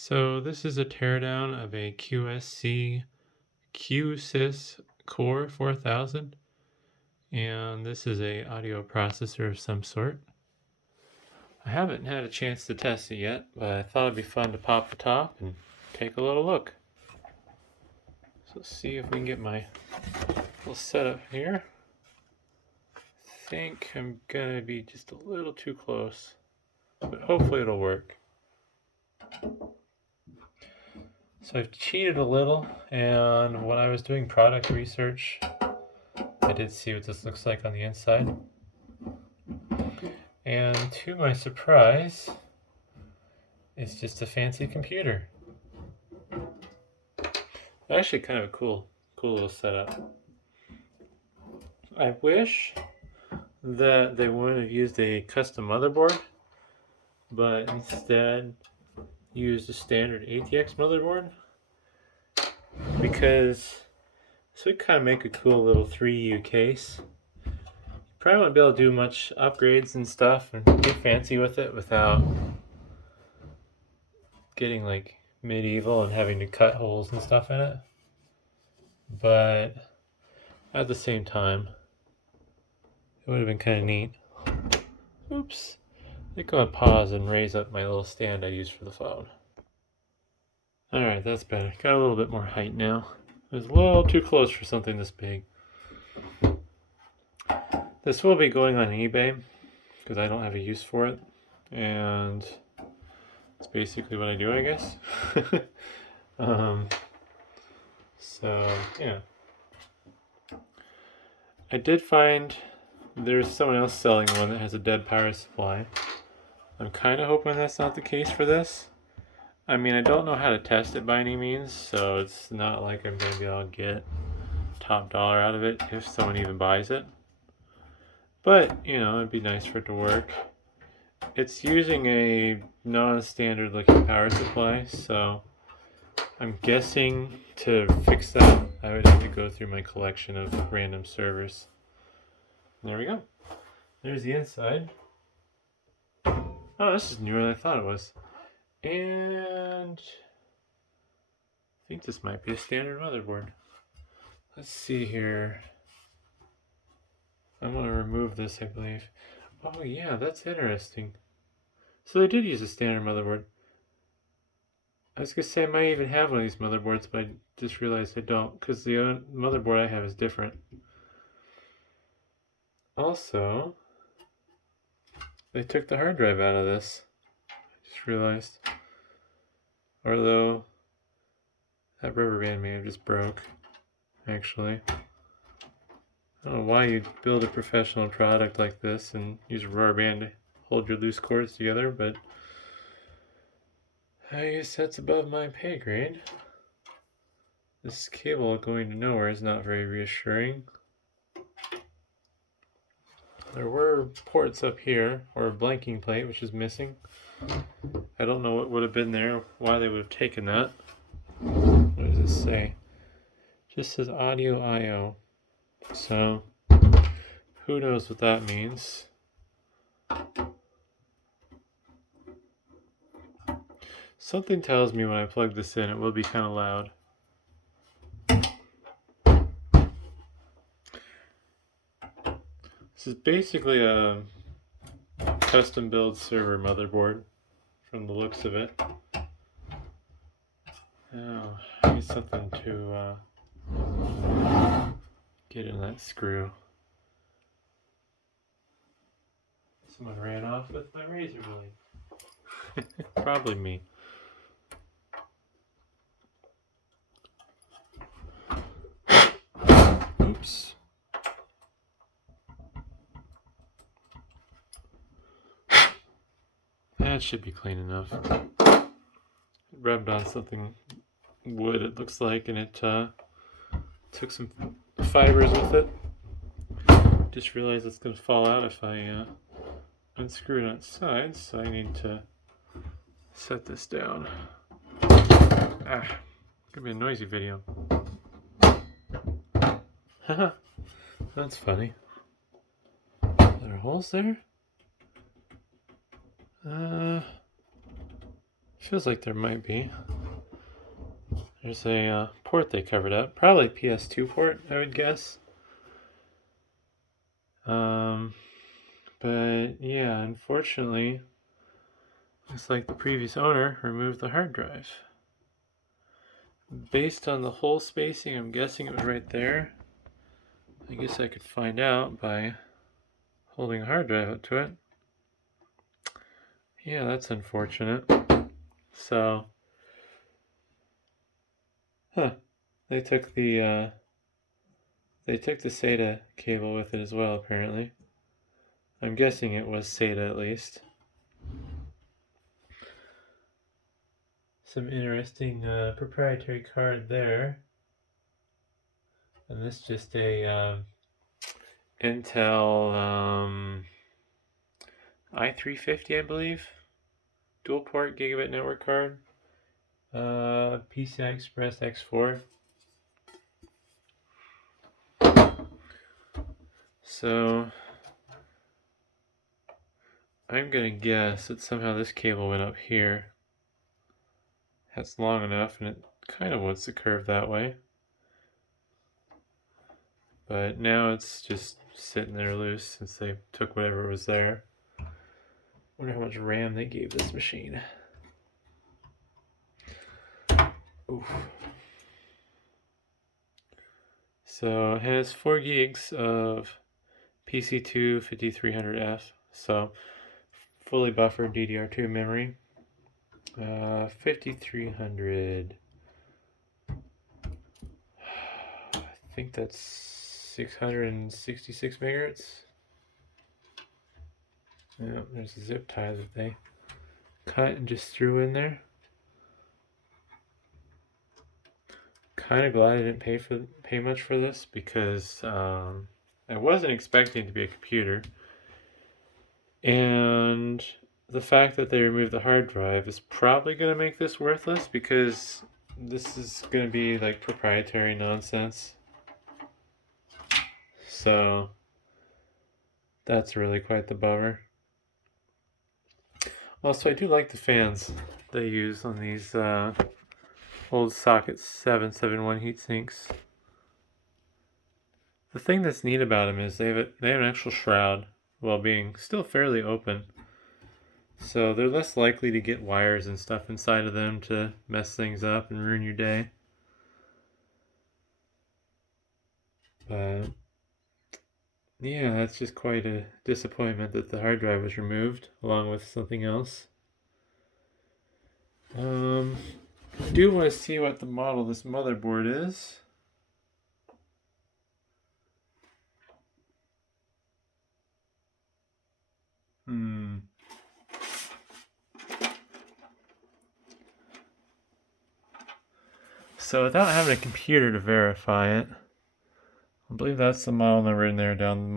So this is a teardown of a QSC Q-SYS Core 4000, and this is a audio processor of some sort. I haven't had a chance to test it yet, but I thought it'd be fun to pop the top and take a little look. So let's see if we can get my little setup here. I think I'm gonna be just a little too close, but hopefully it'll work. So I've cheated a little, and when I was doing product research, I did see what this looks like on the inside. And to my surprise, it's just a fancy computer. Actually kind of a cool little setup. I wish that they wouldn't have used a custom motherboard, but instead used a standard ATX motherboard, because this would kind of make a cool little 3U case. Probably won't be able to do much upgrades and stuff and get fancy with it without getting like medieval and having to cut holes and stuff in it. But at the same time, it would have been kind of neat. Oops. I think I'm gonna pause and raise up my little stand I use for the phone. Alright, that's better. Got a little bit more height now. It was a little too close for something this big. This will be going on eBay because I don't have a use for it, and it's basically what I do, I guess. So yeah, I did find there's someone else selling one that has a dead power supply. I'm kind of hoping that's not the case for this. I mean, I don't know how to test it by any means, so it's not like I'm going to be able to get top dollar out of it if someone even buys it. But, you know, it'd be nice for it to work. It's using a non-standard looking power supply, so I'm guessing to fix that, I would have to go through my collection of random servers. And there we go. There's the inside. Oh, this is newer than I thought it was. And I think this might be a standard motherboard. Let's see here. I'm going to remove this, I believe. Oh yeah, that's interesting. So they did use a standard motherboard. I was going to say I might even have one of these motherboards, but I just realized I don't, because the motherboard I have is different. Also, they took the hard drive out of this. I just realized. Although, that rubber band may have just broke, actually. I don't know why you'd build a professional product like this and use a rubber band to hold your loose cords together, but I guess that's above my pay grade. This cable going to nowhere is not very reassuring. There were ports up here, or a blanking plate, which is missing. I don't know what would have been there, why they would have taken that. What does this say? It just says audio I/O. So, who knows what that means. Something tells me when I plug this in, it will be kind of loud. This is basically a custom build server motherboard from the looks of it. Now, I need something to get in that screw. Someone ran off with my razor blade. Probably me. Oops. That should be clean enough. It rubbed on something wood, it looks like, and it took some fibers with it. Just realized it's going to fall out if I unscrew it on its sides, so I need to set this down. Gonna be a noisy video. Haha, that's funny. Are there holes there? Feels like there might be. There's a port they covered up. Probably PS2 port, I would guess. But yeah, unfortunately, looks like the previous owner removed the hard drive. Based on the hole spacing, I'm guessing it was right there. I guess I could find out by holding a hard drive up to it. Yeah, that's unfortunate. So, they took the SATA cable with it as well, apparently. I'm guessing it was SATA at least. Some interesting proprietary card there. And this just a Intel i350, I believe. Dual port gigabit network card. PCI Express X4. So I'm gonna guess that somehow this cable went up here. That's long enough, and it kind of wants to curve that way. But now it's just sitting there loose since they took whatever was there. Wonder how much RAM they gave this machine. Oof. So it has 4 gigs of PC2 5300F, so fully buffered DDR2 memory. 5300. I think that's 666 megahertz. Yeah, there's a zip tie that they cut and just threw in there. Kind of glad I didn't pay much for this because I wasn't expecting it to be a computer, and the fact that they removed the hard drive is probably going to make this worthless because this is going to be like proprietary nonsense. So that's really quite the bummer. Also, I do like the fans they use on these old socket 771 heat sinks. The thing that's neat about them is they have an actual shroud while being still fairly open. So they're less likely to get wires and stuff inside of them to mess things up and ruin your day. But yeah, that's just quite a disappointment that the hard drive was removed along with something else. I do want to see what the model of this motherboard is. So without having a computer to verify it, I believe that's the model number in there down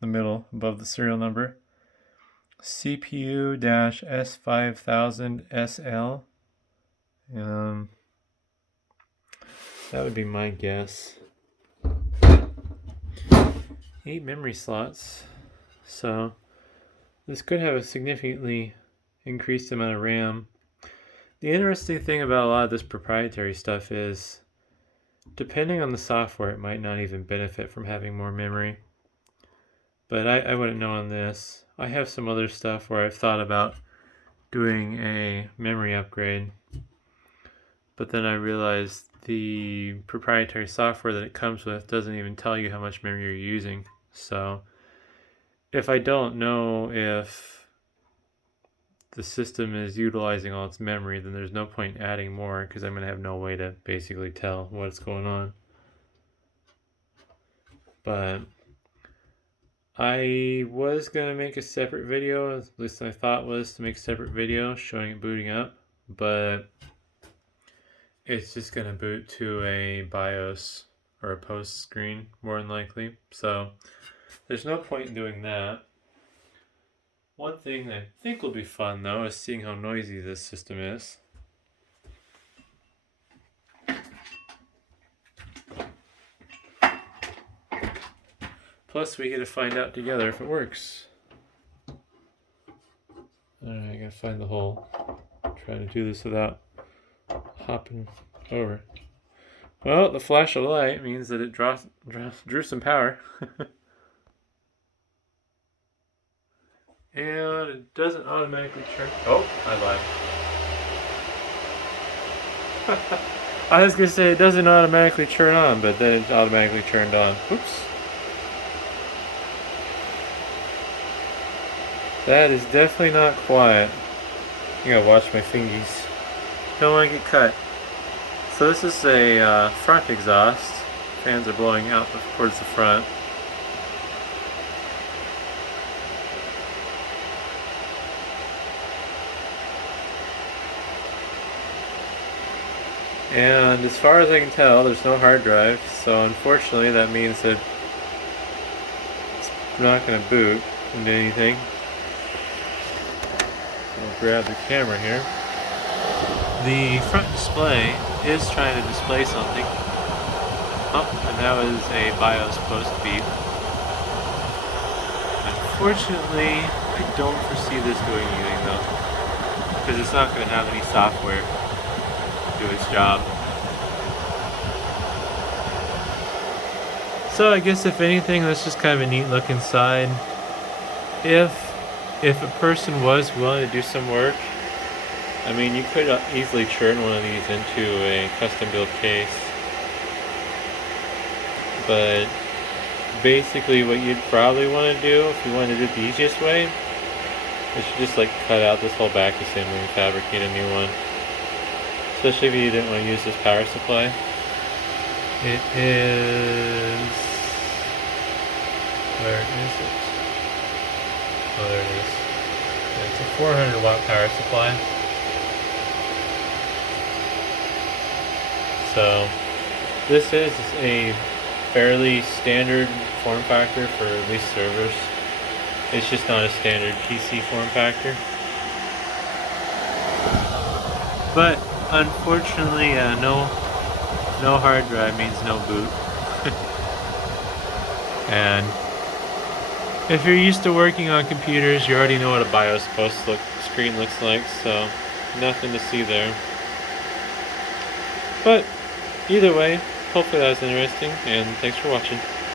the middle above the serial number. CPU-S5000SL. That would be my guess. 8 memory slots. So this could have a significantly increased amount of RAM. The interesting thing about a lot of this proprietary stuff is, depending on the software, it might not even benefit from having more memory. But I wouldn't know on this. I have some other stuff where I've thought about doing a memory upgrade, but then I realized the proprietary software that it comes with doesn't even tell you how much memory you're using. So if I don't know if the system is utilizing all its memory, then there's no point in adding more because I'm going to have no way to basically tell what's going on. But I was going to make a separate video, at least my thought was to make a separate video showing it booting up, but it's just going to boot to a BIOS or a post screen more than likely. So there's no point in doing that. One thing that I think will be fun though is seeing how noisy this system is. Plus we get to find out together if it works. Alright, I gotta find the hole Try to do this without hopping over. Well, the flash of light means that it drew some power. And it doesn't automatically turn. Oh, I lied. I was going to say it doesn't automatically turn on, but then it automatically turned on. Oops. That is definitely not quiet. You gotta watch my fingies. Don't want to get cut. So this is a front exhaust. Fans are blowing out towards the front. And as far as I can tell, there's no hard drive, so unfortunately that means that it's not going to boot into anything. I'll grab the camera here. The front display is trying to display something. Oh, and that was a BIOS post beep. Unfortunately, I don't foresee this doing anything though, because it's not going to have any software do its job. So I guess if anything, that's just kind of a neat look inside. If a person was willing to do some work, I mean, you could easily turn one of these into a custom built case. But basically what you'd probably want to do, if you want to do it the easiest way, is you just like cut out this whole back assembly and fabricate a new one. Especially if you didn't want to use this power supply. It is... Where is it? Oh, there it is. It's a 400 watt power supply. So, this is a fairly standard form factor for at least servers. It's just not a standard PC form factor. But unfortunately, no hard drive means no boot. And if you're used to working on computers, you already know what a BIOS screen looks like, so nothing to see there. But either way, hopefully that was interesting, and thanks for watching.